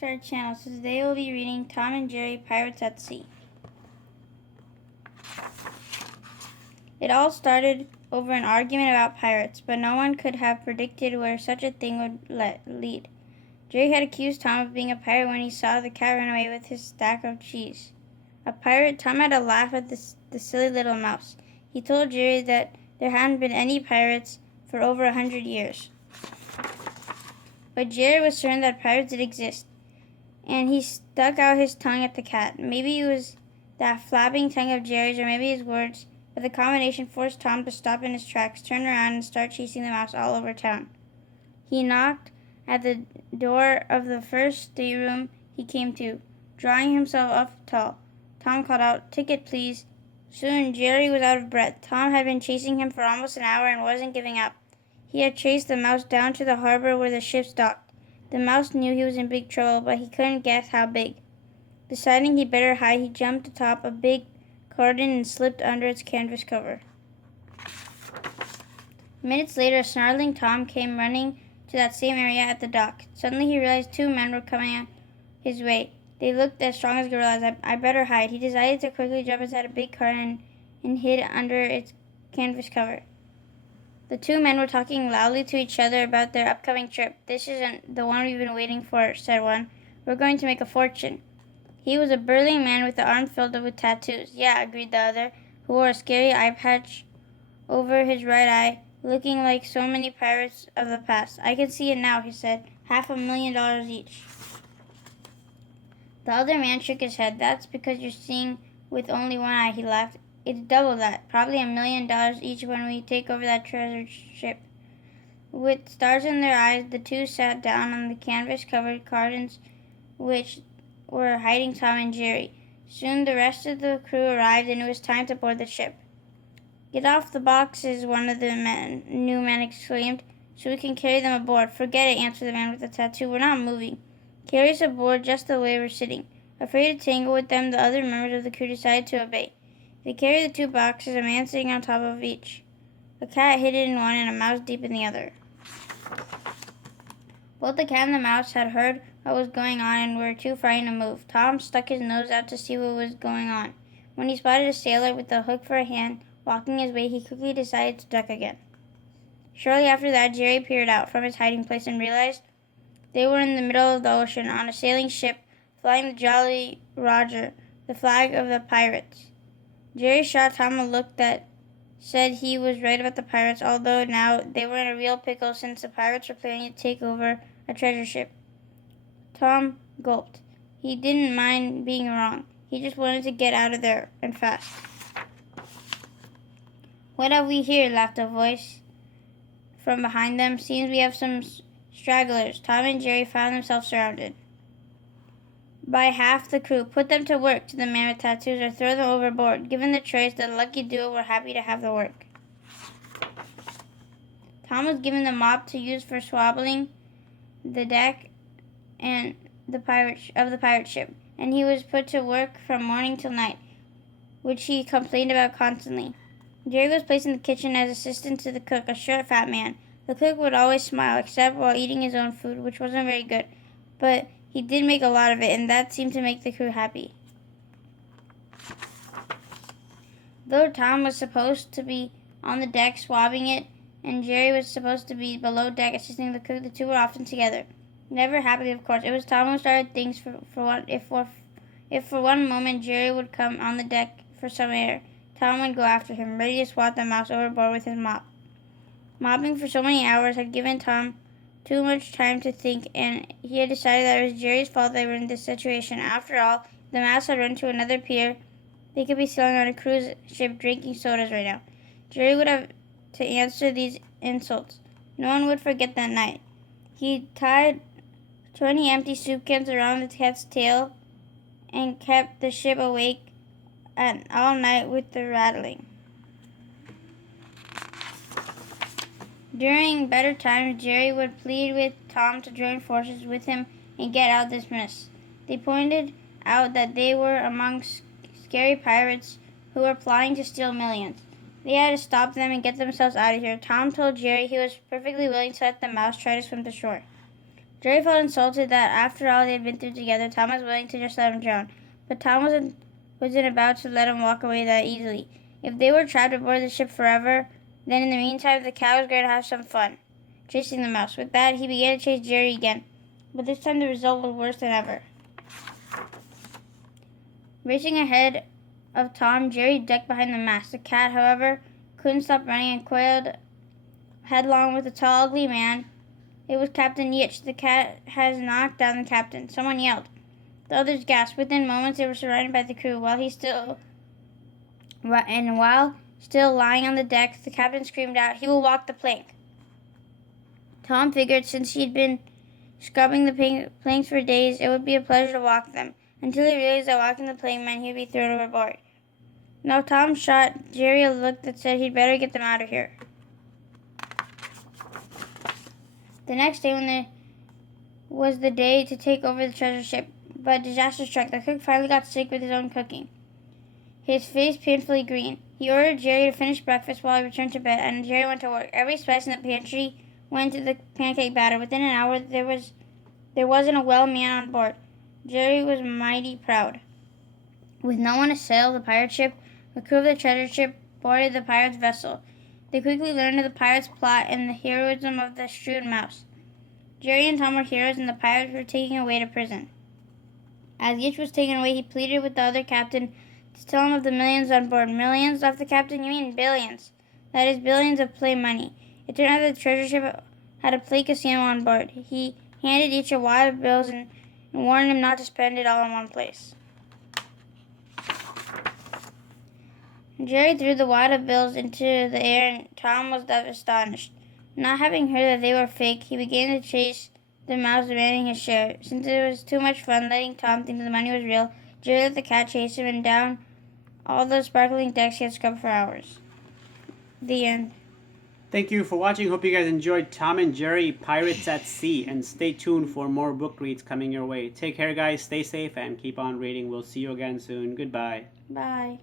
back to our channel. So today we'll be reading Tom and Jerry Pirates at Sea. It all started over an argument about pirates, but no one could have predicted where such a thing would lead. Jerry had accused Tom of being a pirate when he saw the cat run away with his stack of cheese. A pirate? Tom had a laugh at the silly little mouse. He told Jerry that there hadn't been any pirates for over 100 years. But Jerry was certain that pirates did exist, and he stuck out his tongue at the cat. Maybe it was that flapping tongue of Jerry's, or maybe his words, but the combination forced Tom to stop in his tracks, turn around, and start chasing the mouse all over town. He knocked at the door of the first stateroom he came to, drawing himself up tall. Tom called out, "Ticket, please." Soon Jerry was out of breath. Tom had been chasing him for almost an hour and wasn't giving up. He had chased the mouse down to the harbor where the ships docked. The mouse knew he was in big trouble, but he couldn't guess how big. Deciding he better hide, he jumped atop a big carton and slipped under its canvas cover. Minutes later, a snarling Tom came running to that same area at the dock. Suddenly he realized two men were coming his way. They looked as strong as gorillas. I better hide. He decided to quickly jump inside a big carton and hid under its canvas cover. The two men were talking loudly to each other about their upcoming trip. "This isn't the one we've been waiting for," said one. "We're going to make a fortune." He was a burly man with the arm filled with tattoos. "Yeah," agreed the other, who wore a scary eye patch over his right eye, looking like so many pirates of the past. "I can see it now," he said. $500,000 each." The other man shook his head. "That's because you're seeing with only one eye," he laughed. "It's double that. Probably $1 million each when we take over that treasure ship." With stars in their eyes, the two sat down on the canvas-covered cartons which were hiding Tom and Jerry. Soon the rest of the crew arrived, and it was time to board the ship. "Get off the boxes," one of the new men exclaimed, "so we can carry them aboard." "Forget it," answered the man with the tattoo. "We're not moving. Carry us aboard just the way we're sitting." Afraid to tangle with them, the other members of the crew decided to obey. They carried the two boxes, a man sitting on top of each, a cat hidden in one and a mouse deep in the other. Both the cat and the mouse had heard what was going on and were too frightened to move. Tom stuck his nose out to see what was going on. When he spotted a sailor with a hook for a hand walking his way, he quickly decided to duck again. Shortly after that, Jerry peered out from his hiding place and realized they were in the middle of the ocean on a sailing ship flying the Jolly Roger, the flag of the pirates. Jerry shot Tom a look that said he was right about the pirates, although now they were in a real pickle since the pirates were planning to take over a treasure ship. Tom gulped. He didn't mind being wrong. He just wanted to get out of there, and fast. "What have we here?" laughed a voice from behind them. "Seems we have some stragglers." Tom and Jerry found themselves surrounded by half the crew. "Put them to work," to the man with tattoos, "or throw them overboard." Given the choice, the lucky duo were happy to have the work. Tom was given the mop to use for swabbling the deck and the pirate ship, and he was put to work from morning till night, which he complained about constantly. Jerry was placed in the kitchen as assistant to the cook, a short, fat man. The cook would always smile, except while eating his own food, which wasn't very good, but he did make a lot of it, and that seemed to make the crew happy. Though Tom was supposed to be on the deck swabbing it, and Jerry was supposed to be below deck assisting the cook, the two were often together. Never happy, of course. It was Tom who started things if for one moment Jerry would come on the deck for some air, Tom would go after him, ready to swat the mouse overboard with his mop. Mopping for so many hours had given Tom too much time to think, and he had decided that it was Jerry's fault they were in this situation. After all, the mouse had run to another pier. They could be sailing on a cruise ship drinking sodas right now. Jerry would have to answer these insults. No one would forget that night. He tied 20 empty soup cans around the cat's tail and kept the ship awake all night with the rattling. During better times, Jerry would plead with Tom to join forces with him and get out this mess. They pointed out that they were among scary pirates who were plotting to steal millions. They had to stop them and get themselves out of here. Tom told Jerry he was perfectly willing to let the mouse try to swim to shore. Jerry felt insulted that after all they had been through together, Tom was willing to just let him drown. But Tom wasn't about to let him walk away that easily. If they were trapped aboard the ship forever, then in the meantime the cat was going to have some fun, chasing the mouse. With that, he began to chase Jerry again. But this time the result was worse than ever. Racing ahead of Tom, Jerry ducked behind the mast. The cat, however, couldn't stop running and coiled headlong with a tall, ugly man. It was Captain Yitch. The cat has knocked down the captain. Someone yelled. The others gasped. Within moments, they were surrounded by the crew. While still lying on the deck, the captain screamed out, "He will walk the plank." Tom figured since he'd been scrubbing the planks for days, it would be a pleasure to walk them, until he realized that walking the plank meant he would be thrown overboard. Now Tom shot Jerry a look that said he'd better get them out of here. The next day was the day to take over the treasure ship, but disaster struck. The cook finally got sick with his own cooking, his face painfully green. He ordered Jerry to finish breakfast while he returned to bed, and Jerry went to work. Every spice in the pantry went to the pancake batter. Within an hour, there wasn't a well man on board. Jerry was mighty proud. With no one to sail the pirate ship, the crew of the treasure ship boarded the pirate's vessel. They quickly learned of the pirate's plot and the heroism of the shrewd mouse. Jerry and Tom were heroes, and the pirates were taken away to prison. As Yitch was taken away, he pleaded with the other captain to tell him of the millions on board. Millions? Laughed the captain. You mean billions. That is, billions of play money. It turned out that the treasure ship had a play casino on board. He handed Yitch a wad of bills and warned him not to spend it all in one place. Jerry threw the wad of bills into the air, and Tom was astonished. Not having heard that they were fake, he began to chase the mouse, demanding his share. Since it was too much fun letting Tom think the money was real, Jerry let the cat chase him, and down all the sparkling decks he had scrubbed for hours. The end. Thank you for watching. Hope you guys enjoyed Tom and Jerry, Pirates at Sea. And stay tuned for more book reads coming your way. Take care, guys. Stay safe and keep on reading. We'll see you again soon. Goodbye. Bye.